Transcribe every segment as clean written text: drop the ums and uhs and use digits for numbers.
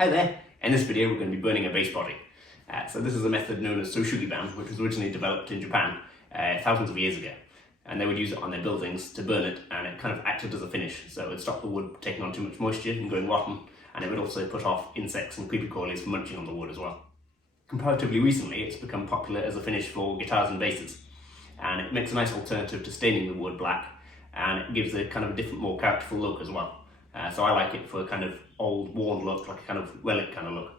Hi there! In this video we're going to be burning a base body. So this is a method known as Shou Sugi Ban, which was originally developed in Japan thousands of years ago. And they would use it on their buildings to burn it, and it kind of acted as a finish. So it would stop the wood taking on too much moisture and going rotten, and it would also put off insects and creepy crawlies from munching on the wood as well. Comparatively recently it's become popular as a finish for guitars and basses, and it makes a nice alternative to staining the wood black, and it gives a kind of a different, more characterful look as well. So I like it for a kind of old, worn look, like a kind of relic kind of look.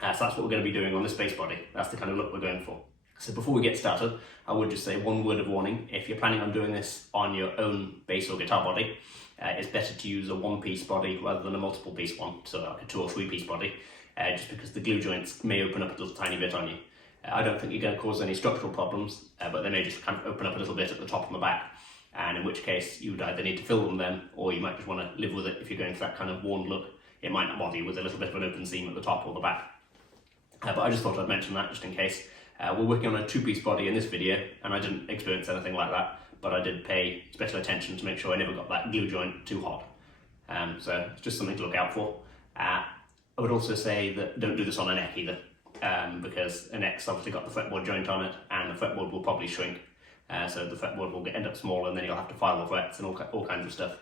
So that's what we're going to be doing on this base body. That's the kind of look we're going for. So before we get started, I would just say one word of warning. If you're planning on doing this on your own bass or guitar body, it's better to use a one-piece body rather than a multiple-piece one, so like a 2 or 3 piece body, just because the glue joints may open up a little tiny bit on you. I don't think you're going to cause any structural problems, but they may just kind of open up a little bit at the top and the back. And in which case you would either need to fill them then, or you might just want to live with it if you're going for that kind of worn look. It might not bother you with a little bit of an open seam at the top or the back. But I just thought I'd mention that just in case. We're working on a 2-piece body in this video, and I didn't experience anything like that, but I did pay special attention to make sure I never got that glue joint too hot. So it's just something to look out for. I would also say that don't do this on a neck either, because a neck's obviously got the fretboard joint on it, and the fretboard will probably shrink. So the fretboard will end up small, and then you'll have to file the frets and all kinds of stuff.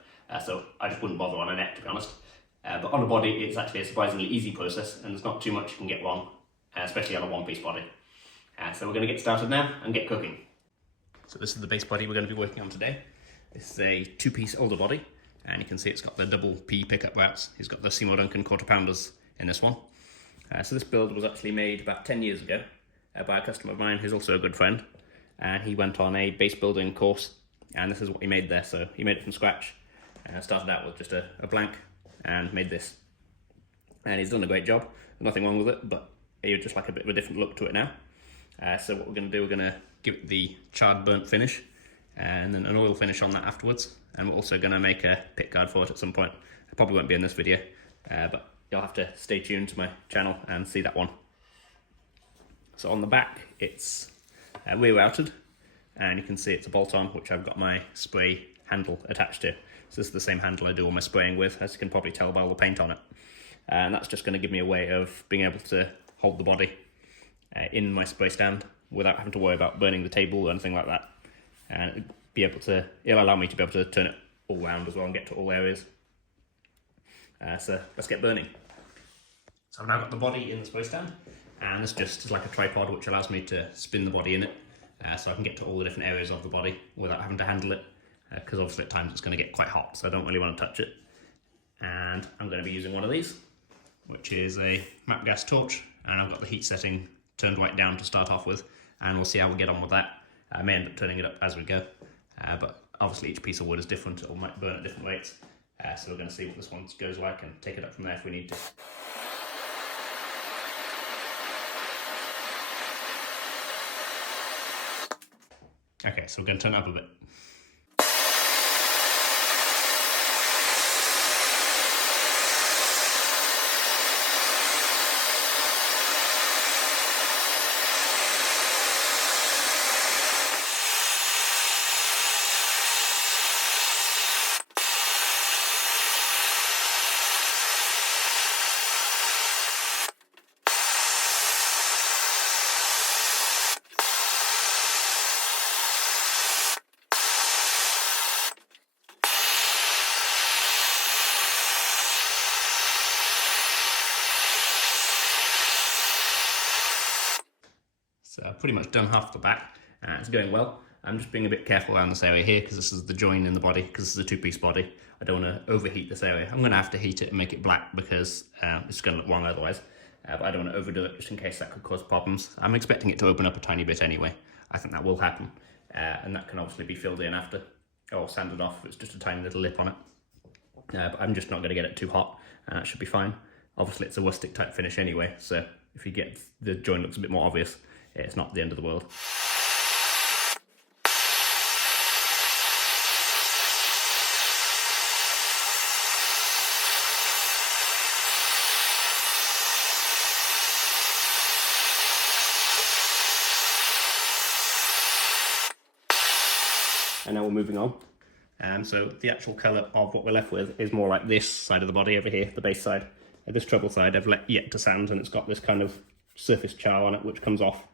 So I just wouldn't bother on a neck, to be honest. But on a body, it's actually a surprisingly easy process, and there's not too much you can get wrong, especially on a one-piece body. So we're going to get started now and get cooking. So this is the base body we're going to be working on today. This is a 2-piece Alder body, and you can see it's got the double P pickup racks. It's got the Seymour Duncan quarter-pounders in this one. So this build was actually made about 10 years ago by a customer of mine who's also a good friend. And he went on a base building course, and this is what he made there. So he made it from scratch, started out with just a blank and made this. And he's done a great job. There's nothing wrong with it, but he would just like a bit of a different look to it now. So what we're going to do, we're going to give it the charred burnt finish and then an oil finish on that afterwards. And we're also going to make a pick guard for it at some point. It probably won't be in this video, but you'll have to stay tuned to my channel and see that one. So on the back, it's rear routed, and you can see it's a bolt-on, which I've got my spray handle attached to. So this is the same handle I do all my spraying with, as you can probably tell by all the paint on it. And that's just going to give me a way of being able to hold the body in my spray stand without having to worry about burning the table or anything like that. And it'll allow me to be able to turn it all round as well and get to all areas. So let's get burning. So I've now got the body in the spray stand, and this just is like a tripod which allows me to spin the body in it, so I can get to all the different areas of the body without having to handle it, because obviously at times it's going to get quite hot, so I don't really want to touch it. And I'm going to be using one of these, which is a map gas torch, and I've got the heat setting turned right down to start off with, and we'll see how we get on with that. I may end up turning it up as we go, but obviously each piece of wood is different, or might burn at different rates, so we're going to see what this one goes like and take it up from there if we need to. Okay, so we're going to turn it up a bit. So I've pretty much done half the back, and it's going well. I'm just being a bit careful around this area here because this is the join in the body, because this is a 2-piece body. I don't want to overheat this area. I'm going to have to heat it and make it black because it's going to look wrong otherwise. But I don't want to overdo it just in case that could cause problems. I'm expecting it to open up a tiny bit anyway. I think that will happen. And that can obviously be filled in after, or sanded off. It's just a tiny little lip on it. But I'm just not going to get it too hot, and that should be fine. Obviously it's a rustic type finish anyway, so if you get the join looks a bit more obvious, it's not the end of the world. And now we're moving on. So the actual colour of what we're left with is more like this side of the body over here, the base side. This treble side I've yet to sand, and it's got this kind of surface char on it which comes off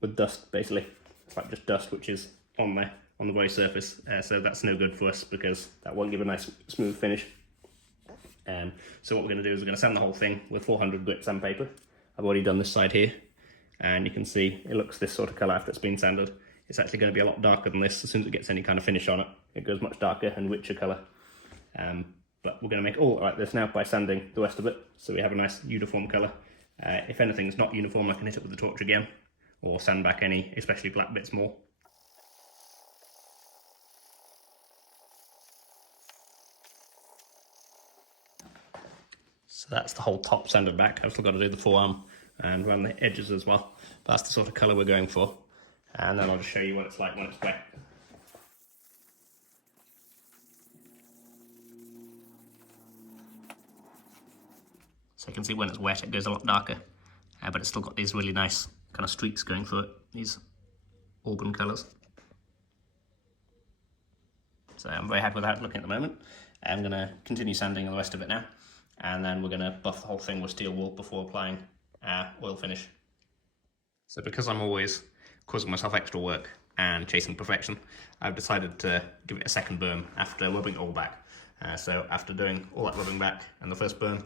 with dust basically. It's like just dust which is on there, on the very surface, so that's no good for us because that won't give a nice smooth finish. So what we're going to do is we're going to sand the whole thing with 400 grit sandpaper. I've already done this side here, and you can see it looks this sort of colour after it's been sanded. It's actually going to be a lot darker than this. As soon as it gets any kind of finish on it, it goes much darker and richer colour. But we're going to make all like this now by sanding the rest of it, so we have a nice uniform colour. If anything's not uniform, I can hit it with the torch again, or sand back any, especially black bits, more. So that's the whole top sanded back. I've still got to do the forearm and around the edges as well. But that's the sort of colour we're going for. And then I'll just show you what it's like when it's wet. So you can see when it's wet it goes a lot darker, but it's still got these really nice kind of streaks going through it, these auburn colours. So I'm very happy with how it's looking at the moment. I'm going to continue sanding the rest of it now, and then we're going to buff the whole thing with steel wool before applying oil finish. So because I'm always causing myself extra work and chasing perfection, I've decided to give it a second burn after rubbing it all back. So after doing all that rubbing back and the first burn,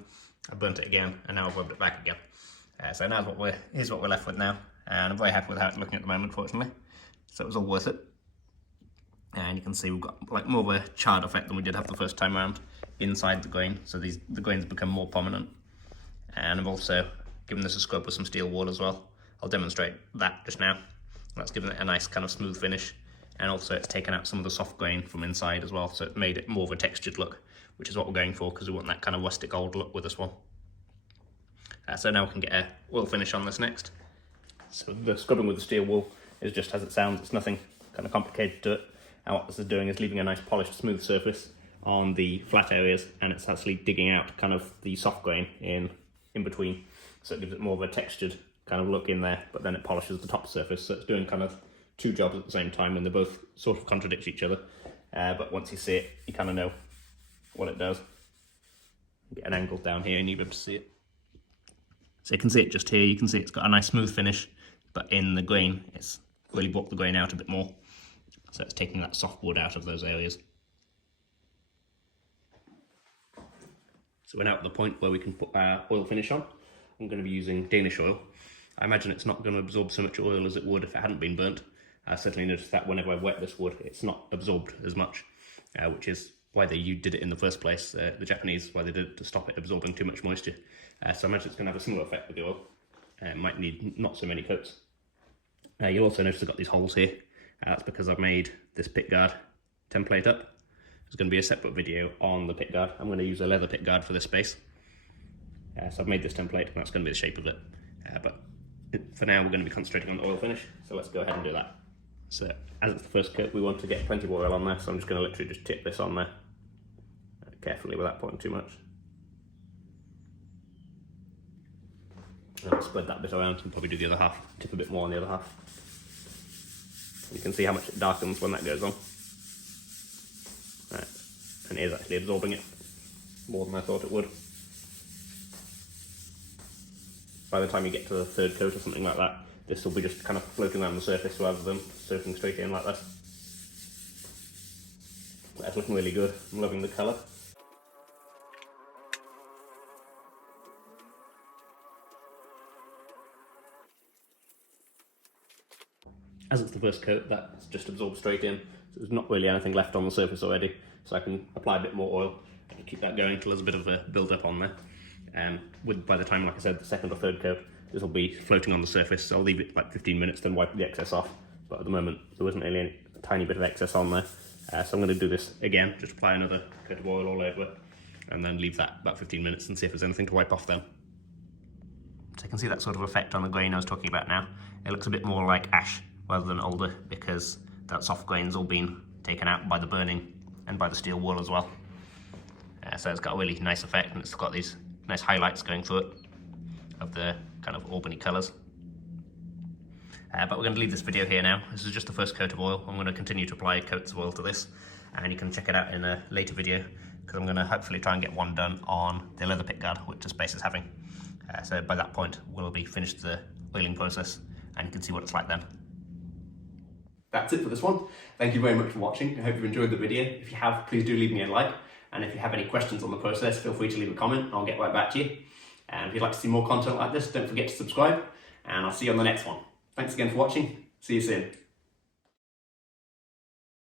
I burnt it again, and now I've rubbed it back again. So now here's what we're left with now, and I'm very happy with how it's looking at the moment, fortunately. So it was all worth it. And you can see we've got like more of a charred effect than we did have the first time around inside the grain, so the grains become more prominent. And I've also given this a scrub with some steel wool as well. I'll demonstrate that just now. That's given it a nice kind of smooth finish, and also it's taken out some of the soft grain from inside as well, so it made it more of a textured look, which is what we're going for because we want that kind of rustic old look with this one. So now we can get a oil finish on this next. So the scrubbing with the steel wool is just as it sounds, it's nothing kind of complicated to it. And what this is doing is leaving a nice polished smooth surface on the flat areas, and it's actually digging out kind of the soft grain in between, so it gives it more of a textured kind of look in there, but then it polishes the top surface, so it's doing kind of two jobs at the same time, and they both sort of contradict each other, but once you see it you kind of know what it does. Get an angle down here and you'll be able to see it. So you can see it just here, you can see it's got a nice smooth finish, but in the grain it's really brought the grain out a bit more, so it's taking that soft wood out of those areas. So we're now at the point where we can put our oil finish on. I'm going to be using Danish oil. I imagine it's not going to absorb so much oil as it would if it hadn't been burnt. I certainly noticed that whenever I wet this wood it's not absorbed as much, which is why they did it in the first place, the Japanese, why they did it to stop it absorbing too much moisture. So I imagine it's going to have a similar effect with the oil. It might need not so many coats. You'll also notice I've got these holes here. That's because I've made this pick guard template up. There's going to be a separate video on the pick guard. I'm going to use a leather pick guard for this space. So I've made this template, and that's going to be the shape of it. But for now we're going to be concentrating on the oil finish, so let's go ahead and do that. So as it's the first coat, we want to get plenty of oil on there, so I'm just going to literally just tip this on there carefully without putting too much. And I'll spread that bit around and probably do the other half, tip a bit more on the other half. You can see how much it darkens when that goes on. Right. And it is actually absorbing it more than I thought it would. By the time you get to the third coat or something like that, this will be just kind of floating around the surface rather than soaking straight in like this. That's looking really good. I'm loving the colour. As it's the first coat, that's just absorbed straight in, so there's not really anything left on the surface already, so I can apply a bit more oil and keep that going until there's a bit of a build up on there. By the time, like I said, the second or third coat, this will be floating on the surface, so I'll leave it like 15 minutes, then wipe the excess off, but at the moment there wasn't really a tiny bit of excess on there, so I'm going to do this again, just apply another coat of oil all over it, and then leave that about 15 minutes and see if there's anything to wipe off then. So you can see that sort of effect on the grain I was talking about now. It looks a bit more like ash rather than alder, because that soft grain's all been taken out by the burning and by the steel wool as well. So it's got a really nice effect, and it's got these nice highlights going through it of the kind of auburny colours. But we're going to leave this video here now. This is just the first coat of oil. I'm going to continue to apply coats of oil to this, and you can check it out in a later video because I'm going to hopefully try and get one done on the leather pickguard, which the space is having. So by that point, we'll be finished the oiling process, and you can see what it's like then. That's it for this one. Thank you very much for watching. I hope you enjoyed the video. If you have, please do leave me a like. And if you have any questions on the process, feel free to leave a comment. I'll get right back to you. And if you'd like to see more content like this, don't forget to subscribe. And I'll see you on the next one. Thanks again for watching. See you soon.